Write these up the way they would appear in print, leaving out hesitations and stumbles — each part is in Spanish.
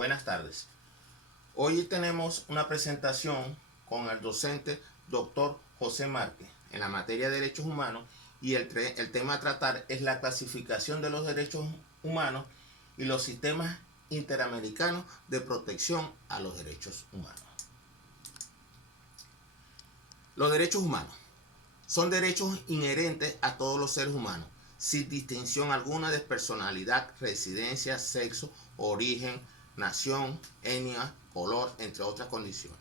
Buenas tardes. Hoy tenemos una presentación con el docente Dr. José Márquez en la materia de derechos humanos y el tema a tratar es la clasificación de los derechos humanos y los sistemas interamericanos de protección a los derechos humanos. Los derechos humanos son derechos inherentes a todos los seres humanos, sin distinción alguna de personalidad, residencia, sexo, origen, nación, etnia, color, entre otras condiciones.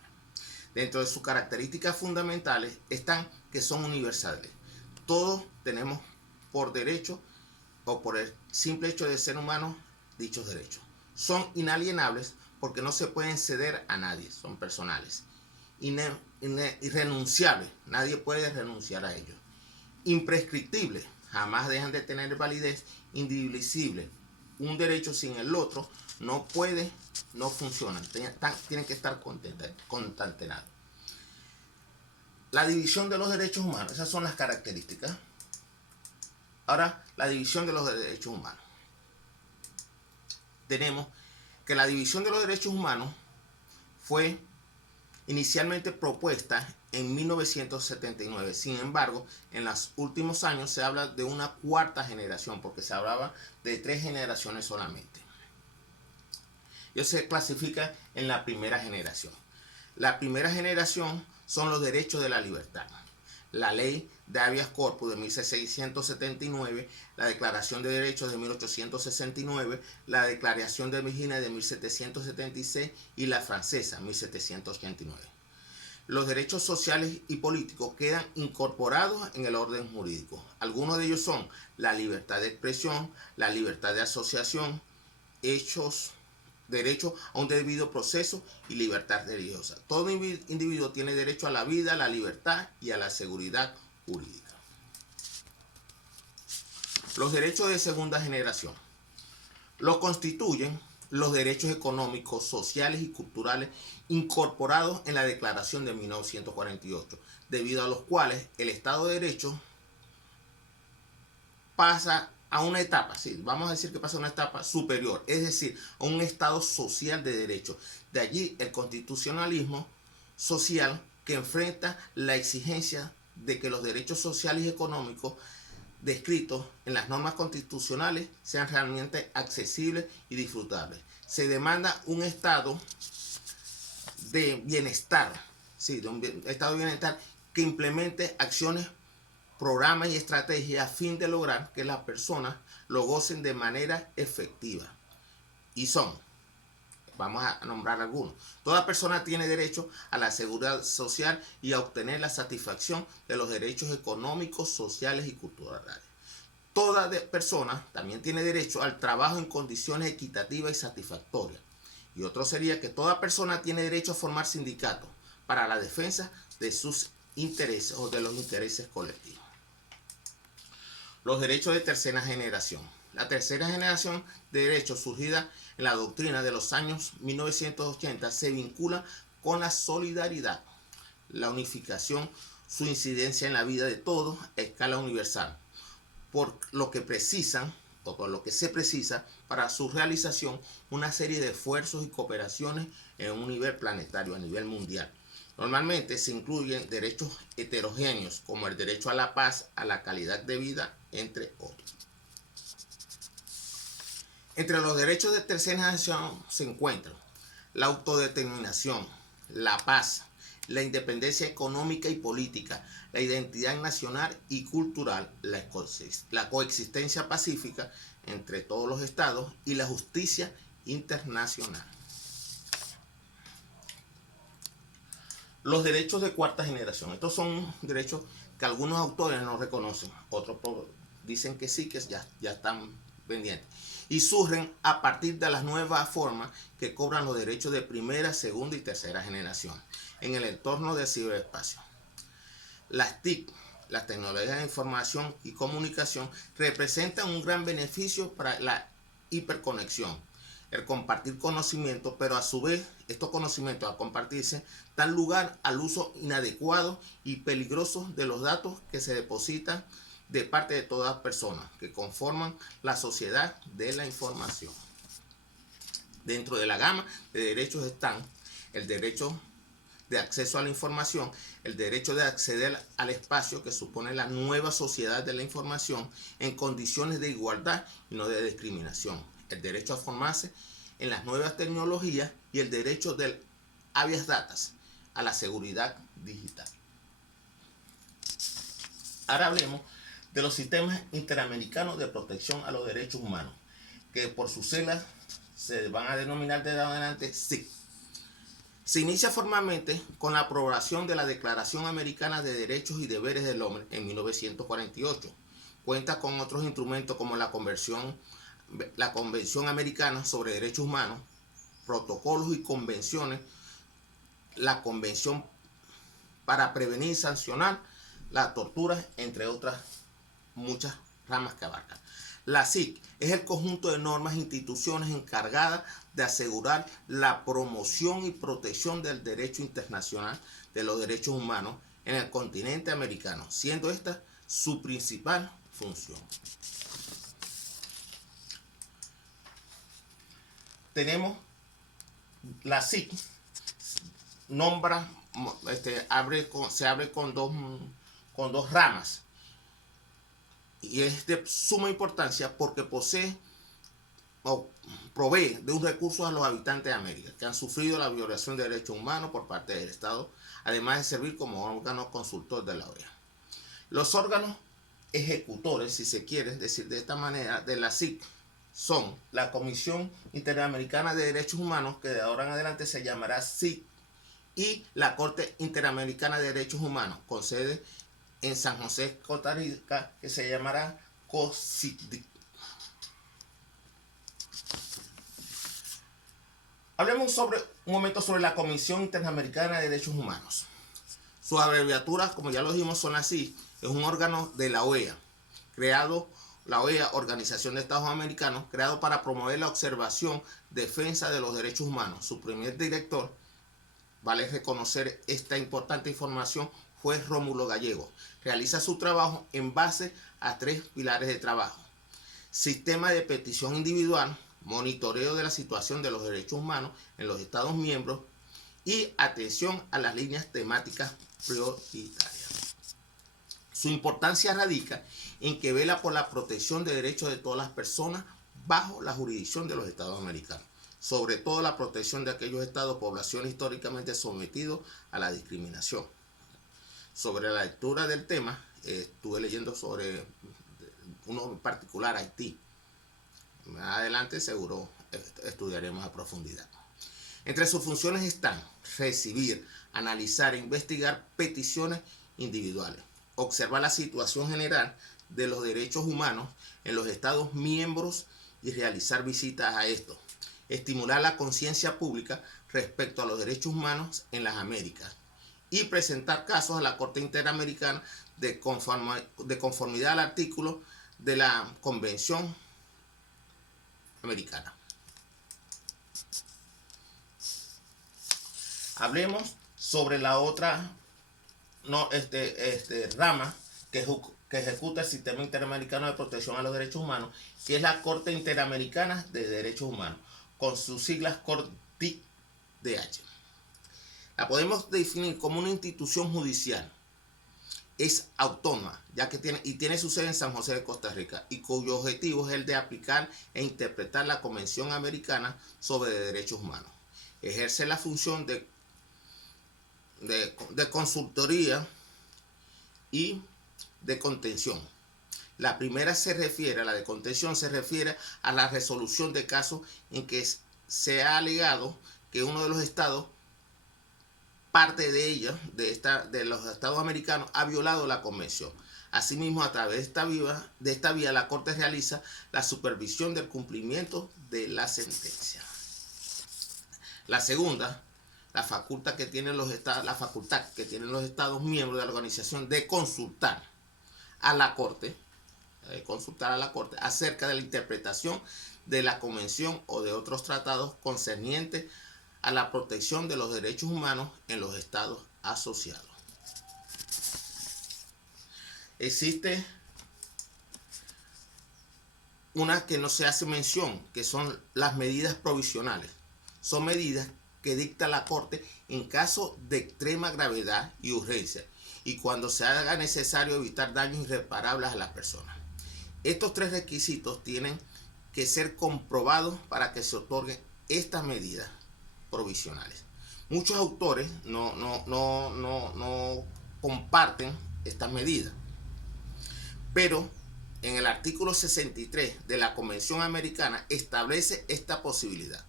Dentro de sus características fundamentales están que son universales. Todos tenemos por derecho o por el simple hecho de ser humanos dichos derechos. Son inalienables porque no se pueden ceder a nadie, son personales. Irrenunciables, nadie puede renunciar a ellos. Imprescriptibles, jamás dejan de tener validez. Indivisible, un derecho sin el otro no puede, no funciona, tienen que estar concatenados. La división de los derechos humanos, esas son las características. Ahora, la división de los derechos humanos. Tenemos que la división de los derechos humanos fue inicialmente propuesta en 1979. Sin embargo, en los últimos años se habla de una cuarta generación, porque se hablaba de 3 generaciones solamente. Ellos se clasifican en la primera generación. La primera generación son los derechos de la libertad. La ley de habeas corpus de 1679, la Declaración de Derechos de 1869, la Declaración de Virginia de 1776 y la francesa 1789. Los derechos sociales y políticos quedan incorporados en el orden jurídico. Algunos de ellos son la libertad de expresión, la libertad de asociación, derecho a un debido proceso y libertad religiosa. Todo individuo tiene derecho a la vida, a la libertad y a la seguridad jurídica. Los derechos de segunda generación los constituyen los derechos económicos, sociales y culturales incorporados en la Declaración de 1948, debido a los cuales el Estado de Derecho pasa a una etapa, sí, vamos a decir que pasa a una etapa superior, es decir, a un Estado social de derecho. De allí el constitucionalismo social que enfrenta la exigencia de que los derechos sociales y económicos descritos en las normas constitucionales sean realmente accesibles y disfrutables. Se demanda un estado de bienestar, sí, de un estado de bienestar que implemente acciones, programas y estrategias a fin de lograr que las personas lo gocen de manera efectiva. Y son, vamos a nombrar algunos. Toda persona tiene derecho a la seguridad social y a obtener la satisfacción de los derechos económicos, sociales y culturales. Toda persona también tiene derecho al trabajo en condiciones equitativas y satisfactorias. Y otro sería que toda persona tiene derecho a formar sindicatos para la defensa de sus intereses o de los intereses colectivos. Los derechos de tercera generación. La tercera generación de derechos surgida en la doctrina de los años 1980 se vincula con la solidaridad, la unificación, su incidencia en la vida de todos a escala universal, por lo que precisan o por lo que se precisa para su realización una serie de esfuerzos y cooperaciones en un nivel planetario, a nivel mundial. Normalmente se incluyen derechos heterogéneos como el derecho a la paz, a la calidad de vida, entre otros. Entre los derechos de tercera generación se encuentran la autodeterminación, la paz, la independencia económica y política, la identidad nacional y cultural, la coexistencia pacífica entre todos los estados y la justicia internacional. Los derechos de cuarta generación. Estos son derechos que algunos autores no reconocen, otros dicen que sí, que ya están pendientes. Y surgen a partir de las nuevas formas que cobran los derechos de primera, segunda y tercera generación en el entorno del ciberespacio. Las TIC, las tecnologías de información y comunicación, representan un gran beneficio para la hiperconexión, el compartir conocimiento, pero a su vez estos conocimientos al compartirse dan lugar al uso inadecuado y peligroso de los datos que se depositan de parte de todas personas que conforman la sociedad de la información. Dentro de la gama de derechos están el derecho de acceso a la información, el derecho de acceder al espacio que supone la nueva sociedad de la información en condiciones de igualdad y no de discriminación, el derecho a formarse en las nuevas tecnologías y el derecho del habeas datas a la seguridad digital. Ahora hablemos de los sistemas interamericanos de protección a los derechos humanos, que por sus siglas se van a denominar de ahora en adelante SIC. Se inicia formalmente con la aprobación de la Declaración Americana de Derechos y Deberes del Hombre en 1948. Cuenta con otros instrumentos como la Convención Americana sobre Derechos Humanos, protocolos y convenciones, la Convención para prevenir y sancionar la tortura, entre otras muchas ramas que abarcan. La SIC es el conjunto de normas e instituciones encargadas de asegurar la promoción y protección del derecho internacional de los derechos humanos en el continente americano, siendo esta su principal función. Tenemos la SIC, se abre con dos ramas, y es de suma importancia porque posee o provee de un recurso a los habitantes de América que han sufrido la violación de derechos humanos por parte del Estado, además de servir como órgano consultor de la OEA. Los órganos ejecutores, si se quiere decir de esta manera, de la SIC son la Comisión Interamericana de Derechos Humanos, que de ahora en adelante se llamará SIC, y la Corte Interamericana de Derechos Humanos, con sede en San José, Costa Rica, que se llamará COSIDIC. Hablemos un momento sobre la Comisión Interamericana de Derechos Humanos. Sus abreviaturas, como ya lo dijimos, son así. Es un órgano de la OEA, la OEA, Organización de Estados Americanos, creado para promover la observación, defensa de los derechos humanos. Su primer director, vale reconocer esta importante información, fue Rómulo Gallego. Realiza su trabajo en base a 3 pilares de trabajo: sistema de petición individual, monitoreo de la situación de los derechos humanos en los Estados miembros y atención a las líneas temáticas prioritarias. Su importancia radica en que vela por la protección de derechos de todas las personas bajo la jurisdicción de los Estados americanos, sobre todo la protección de aquellos estados o poblaciones históricamente sometidos a la discriminación. Sobre la lectura del tema, estuve leyendo sobre uno en particular, Haití. Más adelante seguro estudiaremos a profundidad. Entre sus funciones están recibir, analizar e investigar peticiones individuales, observar la situación general de los derechos humanos en los Estados miembros y realizar visitas a estos, estimular la conciencia pública respecto a los derechos humanos en las Américas y presentar casos a la Corte Interamericana de conformidad al artículo de la Convención Americana. Hablemos sobre la otra rama que ejecuta el Sistema Interamericano de Protección a los Derechos Humanos, que es la Corte Interamericana de Derechos Humanos, con sus siglas CORDIDH. La podemos definir como una institución judicial. Es autónoma, ya que tiene su sede en San José de Costa Rica, y cuyo objetivo es el de aplicar e interpretar la Convención Americana sobre Derechos Humanos. Ejerce la función de consultoría y de contención. La primera la de contención, se refiere a la resolución de casos en que se ha alegado que uno de los estados, parte de ella, de los estados americanos, ha violado la convención. Asimismo, a través de esta vía, la Corte realiza la supervisión del cumplimiento de la sentencia. La segunda, la facultad que tienen los estados miembros de la organización de consultar a la Corte acerca de la interpretación de la convención o de otros tratados concernientes a la protección de los derechos humanos en los estados asociados. Existe una que no se hace mención, que son las medidas provisionales. son medidas que dicta la Corte en caso de extrema gravedad y urgencia y cuando se haga necesario evitar daños irreparables a las personas. Estos 3 requisitos tienen que ser comprobados para que se otorguen estas medidas provisionales. Muchos autores no comparten estas medidas, pero en el artículo 63 de la Convención Americana establece esta posibilidad.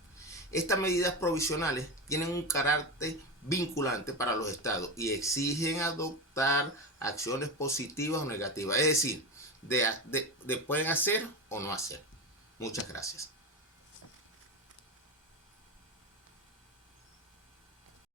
Estas medidas provisionales tienen un carácter vinculante para los estados y exigen adoptar acciones positivas o negativas, es decir, pueden hacer o no hacer. Muchas gracias.